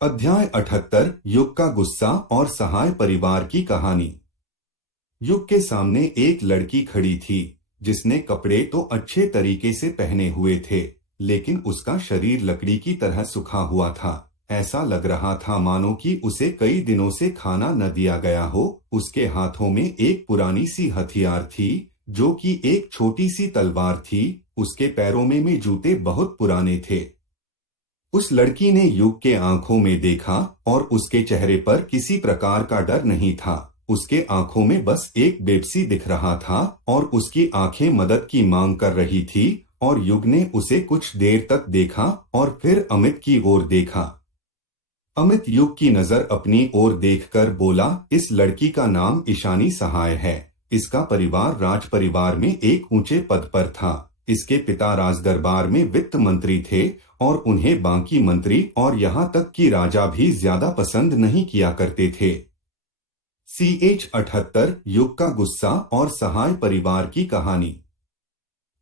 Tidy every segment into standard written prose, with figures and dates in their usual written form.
अध्याय 78 युग का गुस्सा और सहाय परिवार की कहानी। युग के सामने एक लड़की खड़ी थी जिसने कपड़े तो अच्छे तरीके से पहने हुए थे, लेकिन उसका शरीर लकड़ी की तरह सूखा हुआ था। ऐसा लग रहा था मानो कि उसे कई दिनों से खाना न दिया गया हो। उसके हाथों में एक पुरानी सी हथियार थी जो कि एक छोटी सी तलवार थी। उसके पैरों में जूते बहुत पुराने थे। उस लड़की ने युग के आंखों में देखा और उसके चेहरे पर किसी प्रकार का डर नहीं था। उसके आंखों में बस एक बेबसी दिख रहा था और उसकी आंखें मदद की मांग कर रही थी। और युग ने उसे कुछ देर तक देखा और फिर अमित की ओर देखा। अमित युग की नजर अपनी ओर देखकर बोला, इस लड़की का नाम ईशानी सहाय है। इसका परिवार राज परिवार में एक ऊंचे पद पर था। इसके पिता राजदरबार में वित्त मंत्री थे और उन्हें बाकी मंत्री और यहाँ तक कि राजा भी ज्यादा पसंद नहीं किया करते थे। CH 78 युग का गुस्सा और सहाय परिवार की कहानी।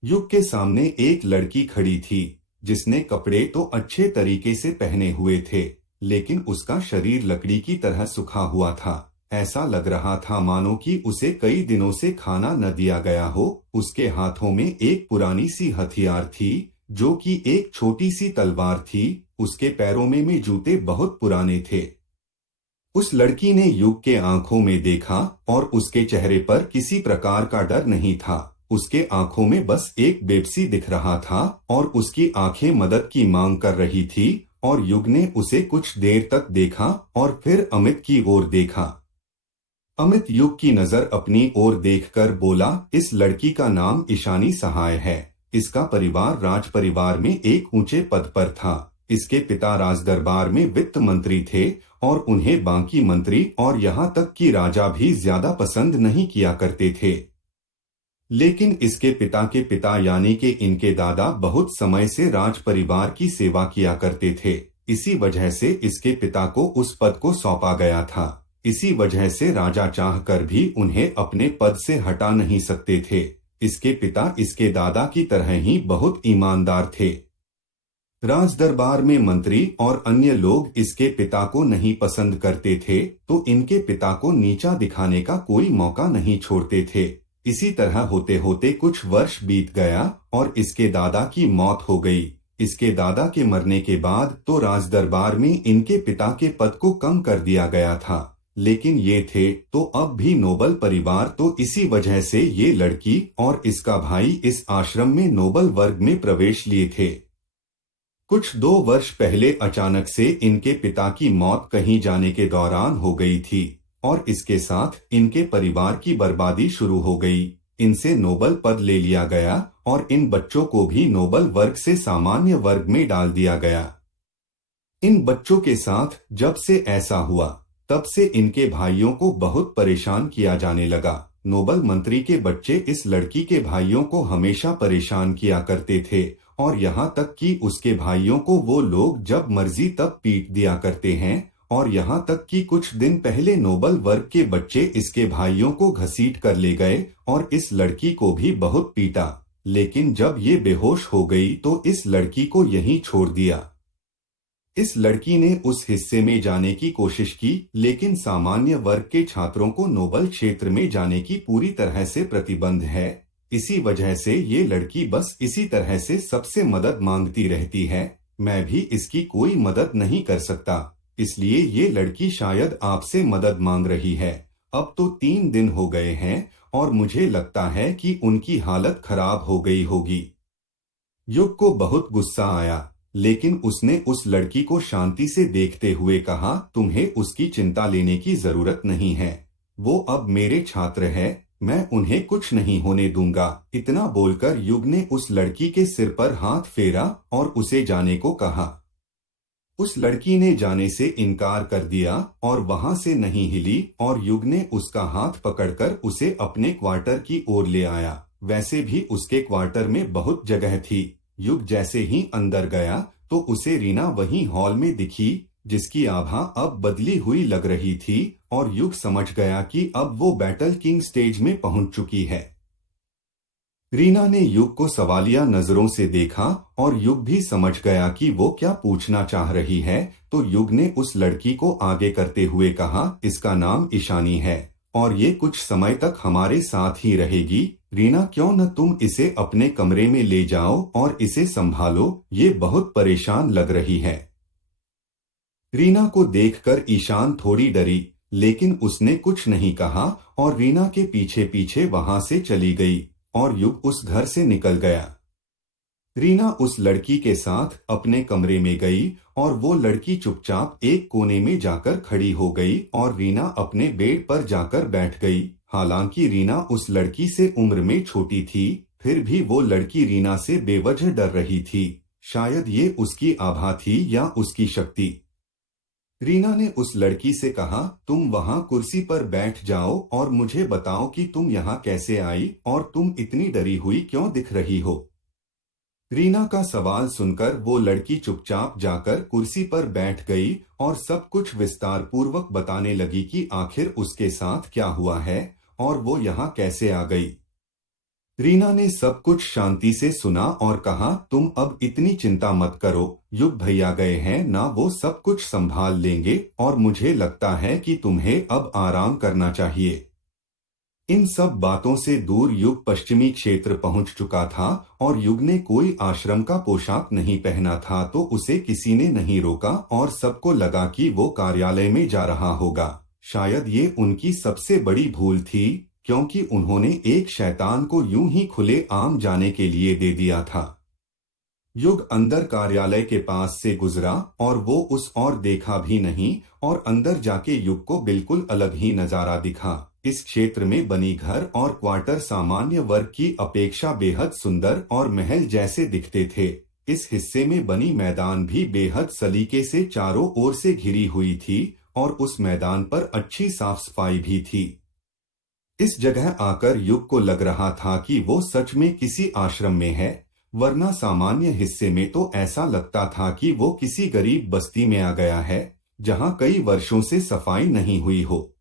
युग के सामने एक लड़की खड़ी थी जिसने कपड़े तो अच्छे तरीके से पहने हुए थे, लेकिन उसका शरीर लकड़ी की तरह सूखा हुआ था। ऐसा लग रहा था मानो कि उसे कई दिनों से खाना न दिया गया हो। उसके हाथों में एक पुरानी सी हथियार थी जो कि एक छोटी सी तलवार थी। उसके पैरों में जूते बहुत पुराने थे। उस लड़की ने युग के आंखों में देखा और उसके चेहरे पर किसी प्रकार का डर नहीं था। उसके आंखों में बस एक बेबसी दिख रहा था और उसकी आंखें मदद की मांग कर रही थी। और युग ने उसे कुछ देर तक देखा और फिर अमित की ओर देखा। अमित युग की नजर अपनी ओर देखकर बोला, इस लड़की का नाम ईशानी सहाय है। इसका परिवार राज परिवार में एक ऊंचे पद पर था। इसके पिता राजदरबार में वित्त मंत्री थे और उन्हें बाकी मंत्री और यहाँ तक कि राजा भी ज्यादा पसंद नहीं किया करते थे। लेकिन इसके पिता के पिता यानी कि इनके दादा बहुत समय से राज परिवार की सेवा किया करते थे। इसी वजह से इसके पिता को उस पद को सौंपा गया था। इसी वजह से राजा चाहकर भी उन्हें अपने पद से हटा नहीं सकते थे। इसके पिता इसके दादा की तरह ही बहुत ईमानदार थे। राजदरबार में मंत्री और अन्य लोग इसके पिता को नहीं पसंद करते थे, तो इनके पिता को नीचा दिखाने का कोई मौका नहीं छोड़ते थे। इसी तरह होते होते कुछ वर्ष बीत गया और इसके दादा की मौत हो गई। इसके दादा के मरने के बाद तो राजदरबार में इनके पिता के पद को कम कर दिया गया था। लेकिन ये थे तो अब भी नोबल परिवार, तो इसी वजह से ये लड़की और इसका भाई इस आश्रम में नोबल वर्ग में प्रवेश लिए थे। कुछ 2 वर्ष पहले अचानक से इनके पिता की मौत कहीं जाने के दौरान हो गई थी और इसके साथ इनके परिवार की बर्बादी शुरू हो गई। इनसे नोबल पद ले लिया गया और इन बच्चों को भी नोबल वर्ग से सामान्य वर्ग में डाल दिया गया। इन बच्चों के साथ जब से ऐसा हुआ तब से इनके भाइयों को बहुत परेशान किया जाने लगा। नोबल मंत्री के बच्चे इस लड़की के भाइयों को हमेशा परेशान किया करते थे और यहाँ तक कि उसके भाइयों को वो लोग जब मर्जी तब पीट दिया करते हैं। और यहाँ तक कि कुछ दिन पहले नोबल वर्ग के बच्चे इसके भाइयों को घसीट कर ले गए और इस लड़की को भी बहुत पीटा। लेकिन जब ये बेहोश हो गई तो इस लड़की को यहीं छोड़ दिया। इस लड़की ने उस हिस्से में जाने की कोशिश की, लेकिन सामान्य वर्ग के छात्रों को नोबल क्षेत्र में जाने की पूरी तरह से प्रतिबंध है। इसी वजह से ये लड़की बस इसी तरह से सबसे मदद मांगती रहती है। मैं भी इसकी कोई मदद नहीं कर सकता, इसलिए ये लड़की शायद आपसे मदद मांग रही है। अब तो 3 दिन हो गए हैं और मुझे लगता है कि उनकी हालत खराब हो गई होगी। युग को बहुत गुस्सा आया, लेकिन उसने उस लड़की को शांति से देखते हुए कहा, तुम्हें उसकी चिंता लेने की जरूरत नहीं है। वो अब मेरे छात्र है, मैं उन्हें कुछ नहीं होने दूंगा। इतना बोलकर युग ने उस लड़की के सिर पर हाथ फेरा और उसे जाने को कहा। उस लड़की ने जाने से इनकार कर दिया और वहां से नहीं हिली और युग ने उसका हाथ पकड़कर उसे अपने क्वार्टर की ओर ले आया। वैसे भी उसके क्वार्टर में बहुत जगह थी। युग जैसे ही अंदर गया तो उसे रीना वही हॉल में दिखी, जिसकी आभा अब बदली हुई लग रही थी और युग समझ गया कि अब वो बैटल किंग स्टेज में पहुंच चुकी है। रीना ने युग को सवालिया नजरों से देखा और युग भी समझ गया कि वो क्या पूछना चाह रही है। तो युग ने उस लड़की को आगे करते हुए कहा, इसका नाम ईशानी है और ये कुछ समय तक हमारे साथ ही रहेगी। रीना, क्यों न तुम इसे अपने कमरे में ले जाओ और इसे संभालो, ये बहुत परेशान लग रही है। रीना को देखकर ईशान थोड़ी डरी, लेकिन उसने कुछ नहीं कहा और रीना के पीछे पीछे वहां से चली गई और युग उस घर से निकल गया। रीना उस लड़की के साथ अपने कमरे में गई और वो लड़की चुपचाप एक कोने में जाकर खड़ी हो गई और रीना अपने बेड पर जाकर बैठ गई। हालांकि रीना उस लड़की से उम्र में छोटी थी, फिर भी वो लड़की रीना से बेवजह डर रही थी। शायद ये उसकी आभा थी या उसकी शक्ति। रीना ने उस लड़की से कहा, तुम वहां कुर्सी पर बैठ जाओ और मुझे बताओ कि तुम यहाँ कैसे आई और तुम इतनी डरी हुई क्यों दिख रही हो। रीना का सवाल सुनकर वो लड़की चुपचाप जाकर कुर्सी पर बैठ गई और सब कुछ विस्तार पूर्वक बताने लगी कि आखिर उसके साथ क्या हुआ है और वो यहाँ कैसे आ गई। रीना ने सब कुछ शांति से सुना और कहा, तुम अब इतनी चिंता मत करो, युग भैया गए हैं ना, वो सब कुछ संभाल लेंगे और मुझे लगता है कि तुम्हें अब आराम करना चाहिए। इन सब बातों से दूर युग पश्चिमी क्षेत्र पहुंच चुका था और युग ने कोई आश्रम का पोशाक नहीं पहना था, तो उसे किसी ने नहीं रोका और सबको लगा कि वो कार्यालय में जा रहा होगा। शायद ये उनकी सबसे बड़ी भूल थी, क्योंकि उन्होंने एक शैतान को यूं ही खुले आम जाने के लिए दे दिया था। युग अंदर कार्यालय के पास से गुजरा और वो उस और देखा भी नहीं और अंदर जाके युग को बिल्कुल अलग ही नजारा दिखा। इस क्षेत्र में बनी घर और क्वार्टर सामान्य वर्ग की अपेक्षा बेहद सुंदर और महल जैसे दिखते थे। इस हिस्से में बनी मैदान भी बेहद सलीके से चारों ओर से घिरी हुई थी और उस मैदान पर अच्छी साफ सफाई भी थी। इस जगह आकर युग को लग रहा था कि वो सच में किसी आश्रम में है, वरना सामान्य हिस्से में तो ऐसा लगता था कि वो किसी गरीब बस्ती में आ गया है, जहां कई वर्षों से सफाई नहीं हुई हो।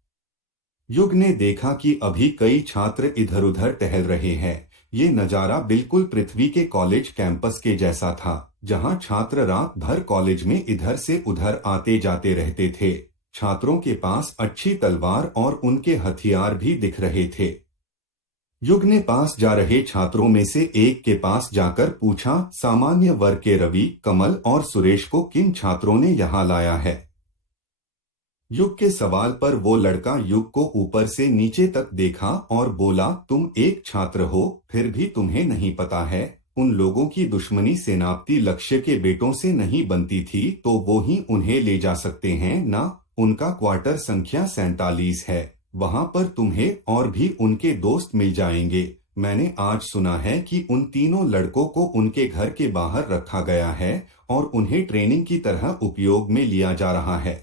युग ने देखा कि अभी कई छात्र इधर उधर टहल रहे हैं। ये नजारा बिल्कुल पृथ्वी के कॉलेज कैंपस के जैसा था, जहां छात्र रात भर कॉलेज में इधर से उधर आते जाते रहते थे। छात्रों के पास अच्छी तलवार और उनके हथियार भी दिख रहे थे। युग ने पास जा रहे छात्रों में से एक के पास जाकर पूछा, सामान्य वर्ग के रवि, कमल और सुरेश को किन छात्रों ने यहाँ लाया है। युग के सवाल पर वो लड़का युग को ऊपर से नीचे तक देखा और बोला, तुम एक छात्र हो, फिर भी तुम्हें नहीं पता है, उन लोगों की दुश्मनी सेनापति लक्ष्य के बेटों से नहीं बनती थी, तो वो ही उन्हें ले जा सकते हैं ना। उनका क्वार्टर संख्या 47 है, वहां पर तुम्हें और भी उनके दोस्त मिल जाएंगे। मैंने आज सुना है कि उन तीनों लड़कों को उनके घर के बाहर रखा गया है और उन्हें ट्रेनिंग की तरह उपयोग में लिया जा रहा है।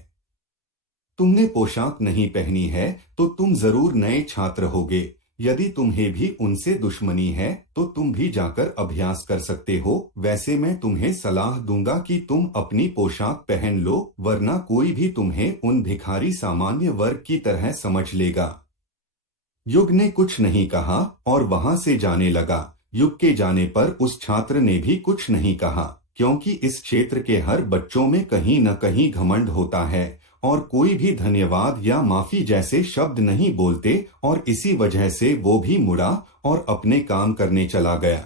तुमने पोशाक नहीं पहनी है तो तुम जरूर नए छात्र होगे। यदि तुम्हें भी उनसे दुश्मनी है तो तुम भी जाकर अभ्यास कर सकते हो। वैसे मैं तुम्हें सलाह दूंगा कि तुम अपनी पोशाक पहन लो, वरना कोई भी तुम्हें उन भिखारी सामान्य वर्ग की तरह समझ लेगा। युग ने कुछ नहीं कहा और वहां से जाने लगा। युग के जाने पर उस छात्र ने भी कुछ नहीं कहा, क्योंकि इस क्षेत्र के हर बच्चों में कहीं न कहीं घमंड होता है और कोई भी धन्यवाद या माफी जैसे शब्द नहीं बोलते, और इसी वजह से वो भी मुड़ा और अपने काम करने चला गया।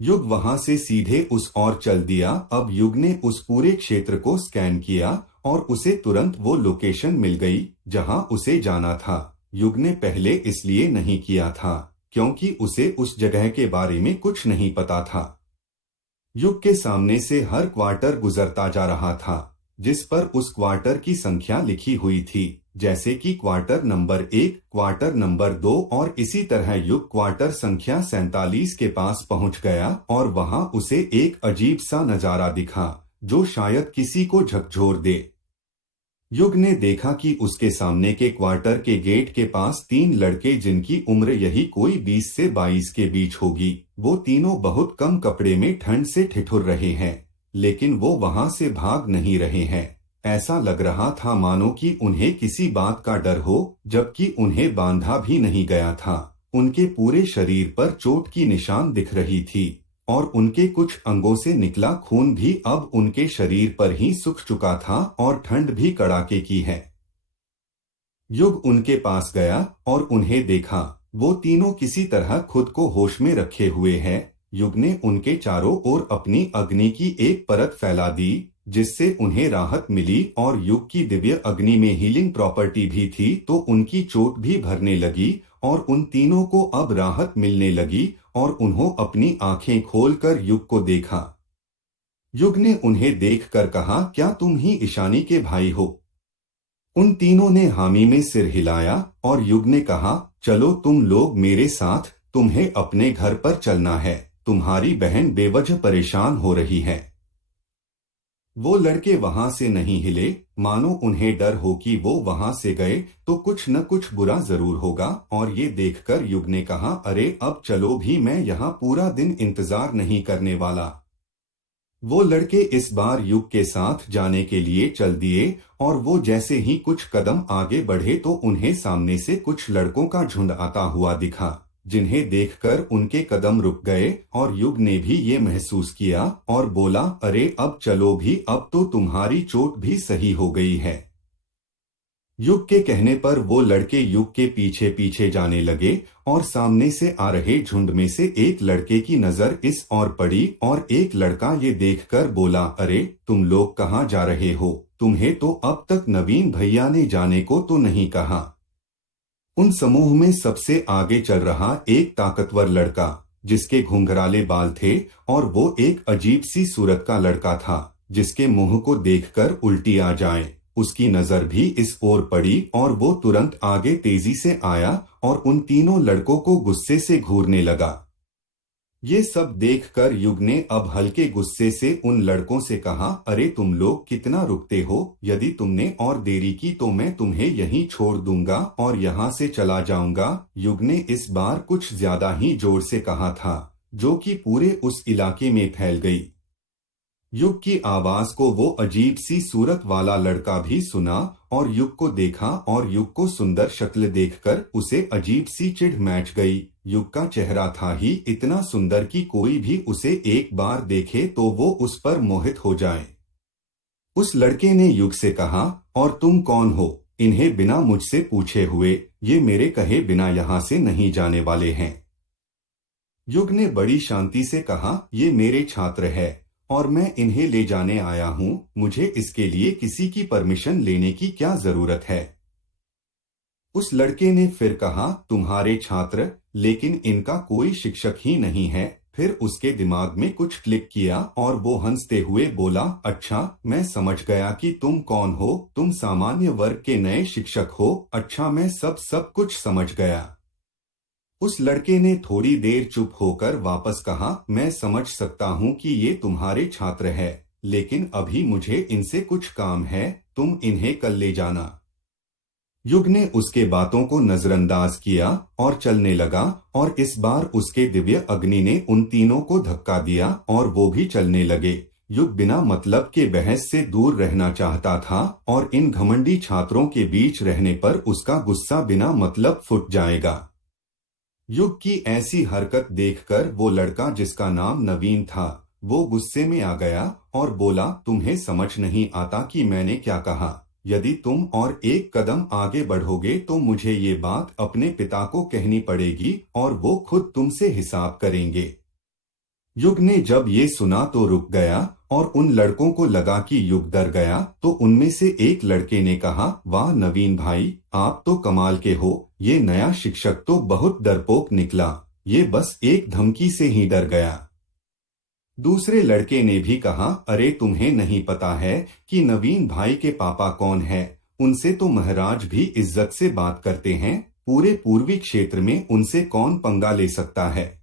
युग वहां से सीधे उस ओर चल दिया। अब युग ने उस पूरे क्षेत्र को स्कैन किया और उसे तुरंत वो लोकेशन मिल गई जहां उसे जाना था। युग ने पहले इसलिए नहीं किया था क्योंकि उसे उस जगह के बारे में कुछ नहीं पता था। युग के सामने से हर क्वार्टर गुजरता जा रहा था, जिस पर उस क्वार्टर की संख्या लिखी हुई थी, जैसे कि क्वार्टर नंबर 1, क्वार्टर नंबर 2 और इसी तरह। युग क्वार्टर संख्या 47 के पास पहुंच गया और वहां उसे एक अजीब सा नजारा दिखा जो शायद किसी को झकझोर दे। युग ने देखा कि उसके सामने के क्वार्टर के गेट के पास 3 लड़के, जिनकी उम्र यही कोई 20 से 22 के बीच होगी, वो तीनों बहुत कम कपड़े में ठंड से ठिठुर रहे हैं, लेकिन वो वहां से भाग नहीं रहे हैं। ऐसा लग रहा था मानो कि उन्हें किसी बात का डर हो, जबकि उन्हें बांधा भी नहीं गया था उनके पूरे शरीर पर चोट की निशान दिख रही थी और उनके कुछ अंगों से निकला खून भी अब उनके शरीर पर ही सूख चुका था और ठंड भी कड़ाके की है। युग उनके पास गया और उन्हें देखा। वो तीनों किसी तरह खुद को होश में रखे हुए हैं। युग ने उनके चारों ओर अपनी अग्नि की एक परत फैला दी जिससे उन्हें राहत मिली और युग की दिव्य अग्नि में हीलिंग प्रॉपर्टी भी थी तो उनकी चोट भी भरने लगी और उन तीनों को अब राहत मिलने लगी और उन्होंने अपनी आंखें खोलकर युग को देखा। युग ने उन्हें देखकर कहा, क्या तुम ही ईशानी के भाई हो? उन तीनों ने हामी में सिर हिलाया और युग ने कहा, चलो तुम लोग मेरे साथ, तुम्हें अपने घर पर चलना है, तुम्हारी बहन बेवजह परेशान हो रही है। वो लड़के वहां से नहीं हिले, मानो उन्हें डर हो कि वो वहां से गए तो कुछ न कुछ बुरा जरूर होगा और ये देखकर युग ने कहा, अरे अब चलो भी, मैं यहाँ पूरा दिन इंतजार नहीं करने वाला। वो लड़के इस बार युग के साथ जाने के लिए चल दिए और वो जैसे ही कुछ कदम आगे बढ़े तो उन्हें सामने से कुछ लड़कों का झुंड आता हुआ दिखा, जिन्हें देखकर उनके कदम रुक गए और युग ने भी ये महसूस किया और बोला, अरे अब चलो भी, अब तो तुम्हारी चोट भी सही हो गई है। युग के कहने पर वो लड़के युग के पीछे पीछे जाने लगे और सामने से आ रहे झुंड में से एक लड़के की नजर इस ओर पड़ी और एक लड़का ये देखकर बोला, अरे तुम लोग कहाँ जा रहे हो? तुम्हें तो अब तक नवीन भैया ने जाने को तो नहीं कहा। उन समूह में सबसे आगे चल रहा एक ताकतवर लड़का जिसके घुंघराले बाल थे और वो एक अजीब सी सूरत का लड़का था जिसके मुंह को देखकर उल्टी आ जाए, उसकी नजर भी इस ओर पड़ी और वो तुरंत आगे तेजी से आया और उन तीनों लड़कों को गुस्से से घूरने लगा। ये सब देखकर युग ने अब हल्के गुस्से से उन लड़कों से कहा, अरे तुम लोग कितना रुकते हो? यदि तुमने और देरी की तो मैं तुम्हें यहीं छोड़ दूंगा और यहाँ से चला जाऊंगा। युग ने इस बार कुछ ज्यादा ही जोर से कहा था जो कि पूरे उस इलाके में फैल गई। युग की आवाज को वो अजीब सी सूरत वाला लड़का भी सुना और युग को देखा और युग को सुंदर शक्ल देखकर उसे अजीब सी चिढ़ मैच गई। युग का चेहरा था ही इतना सुंदर कि कोई भी उसे एक बार देखे तो वो उस पर मोहित हो जाए। उस लड़के ने युग से कहा, और तुम कौन हो? इन्हें बिना मुझसे पूछे हुए ये मेरे कहे बिना यहाँ से नहीं जाने वाले हैं। युग ने बड़ी शांति से कहा, ये मेरे छात्र है और मैं इन्हें ले जाने आया हूँ, मुझे इसके लिए किसी की परमिशन लेने की क्या जरूरत है? उस लड़के ने फिर कहा, तुम्हारे छात्र, लेकिन इनका कोई शिक्षक ही नहीं है। फिर उसके दिमाग में कुछ क्लिक किया और वो हंसते हुए बोला, अच्छा मैं समझ गया कि तुम कौन हो, तुम सामान्य वर्ग के नए शिक्षक हो। अच्छा मैं सब कुछ समझ गया। उस लड़के ने थोड़ी देर चुप होकर वापस कहा, मैं समझ सकता हूँ कि ये तुम्हारे छात्र है, लेकिन अभी मुझे इनसे कुछ काम है, तुम इन्हें कल ले जाना। युग ने उसके बातों को नजरअंदाज किया और चलने लगा और इस बार उसके दिव्य अग्नि ने उन तीनों को धक्का दिया और वो भी चलने लगे। युग बिना मतलब के बहस से दूर रहना चाहता था और इन घमंडी छात्रों के बीच रहने पर उसका गुस्सा बिना मतलब फूट जाएगा। युग की ऐसी हरकत देखकर वो लड़का जिसका नाम नवीन था वो गुस्से में आ गया और बोला, तुम्हें समझ नहीं आता कि मैंने क्या कहा? यदि तुम और एक कदम आगे बढ़ोगे तो मुझे ये बात अपने पिता को कहनी पड़ेगी और वो खुद तुमसे हिसाब करेंगे। युग ने जब ये सुना तो रुक गया और उन लड़कों को लगा कि युग डर गया तो उनमें से एक लड़के ने कहा, वाह नवीन भाई, आप तो कमाल के हो, ये नया शिक्षक तो बहुत डरपोक निकला, ये बस एक धमकी से ही डर गया। दूसरे लड़के ने भी कहा, अरे तुम्हें नहीं पता है कि नवीन भाई के पापा कौन है? उनसे तो महाराज भी इज्जत से बात करते हैं, पूरे पूर्वी क्षेत्र में उनसे कौन पंगा ले सकता है?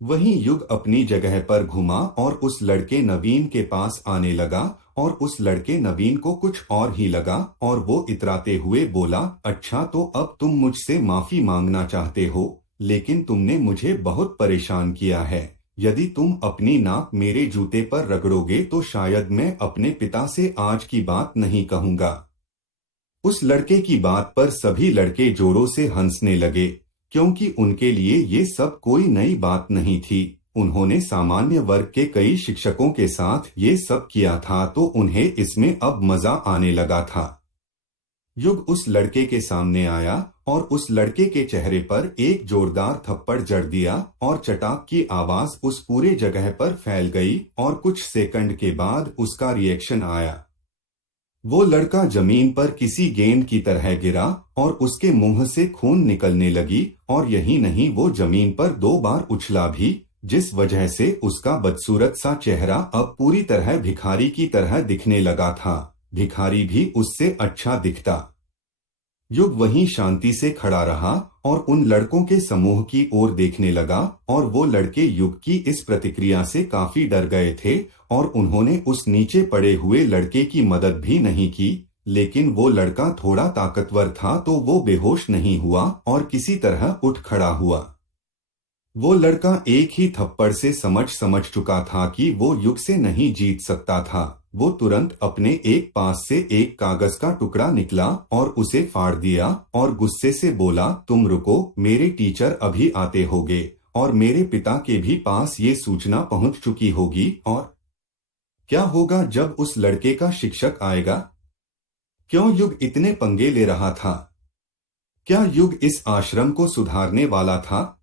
वहीं युग अपनी जगह पर घुमा और उस लड़के नवीन के पास आने लगा और उस लड़के नवीन को कुछ और ही लगा और वो इतराते हुए बोला, अच्छा तो अब तुम मुझसे माफी मांगना चाहते हो, लेकिन तुमने मुझे बहुत परेशान किया है। यदि तुम अपनी नाक मेरे जूते पर रगड़ोगे तो शायद मैं अपने पिता से आज की बात नहीं कहूंगा। उस लड़के की बात पर सभी लड़के जोरों से हंसने लगे। क्योंकि उनके लिए ये सब कोई नई बात नहीं थी। उन्होंने सामान्य वर्ग के कई शिक्षकों के साथ ये सब किया था, तो उन्हें इसमें अब मजा आने लगा था। युग उस लड़के के सामने आया और उस लड़के के चेहरे पर एक जोरदार थप्पड़ जड़ दिया और चटाक की आवाज उस पूरे जगह पर फैल गई और कुछ सेकंड के बाद उसका रिएक्शन आया। वो लड़का जमीन पर किसी गेंद की तरह गिरा और उसके मुंह से खून निकलने लगी, और यही नहीं, वो जमीन पर 2 बार उछला भी, जिस वजह से उसका बदसूरत सा चेहरा अब पूरी तरह भिखारी की तरह दिखने लगा था। भिखारी भी उससे अच्छा दिखता। युग वहीं शांति से खड़ा रहा और उन लड़कों के समूह की ओर देखने लगा, और वो लड़के युग की इस प्रतिक्रिया से काफी डर गए थे और उन्होंने उस नीचे पड़े हुए लड़के की मदद भी नहीं की। लेकिन वो लड़का थोड़ा ताकतवर था, तो वो बेहोश नहीं हुआ और किसी तरह उठ खड़ा हुआ। वो लड़का एक ही थप्पड़ से समझ चुका था कि वो युग से नहीं जीत सकता था। वो तुरंत अपने एक पास से एक कागज का टुकड़ा निकला और उसे फाड़ दिया और गुस्से से बोला, तुम रुको, मेरे टीचर अभी आते होंगे और मेरे पिता के भी पास ये सूचना पहुंच चुकी होगी। और क्या होगा जब उस लड़के का शिक्षक आएगा? क्यों युग इतने पंगे ले रहा था? क्या युग इस आश्रम को सुधारने वाला था?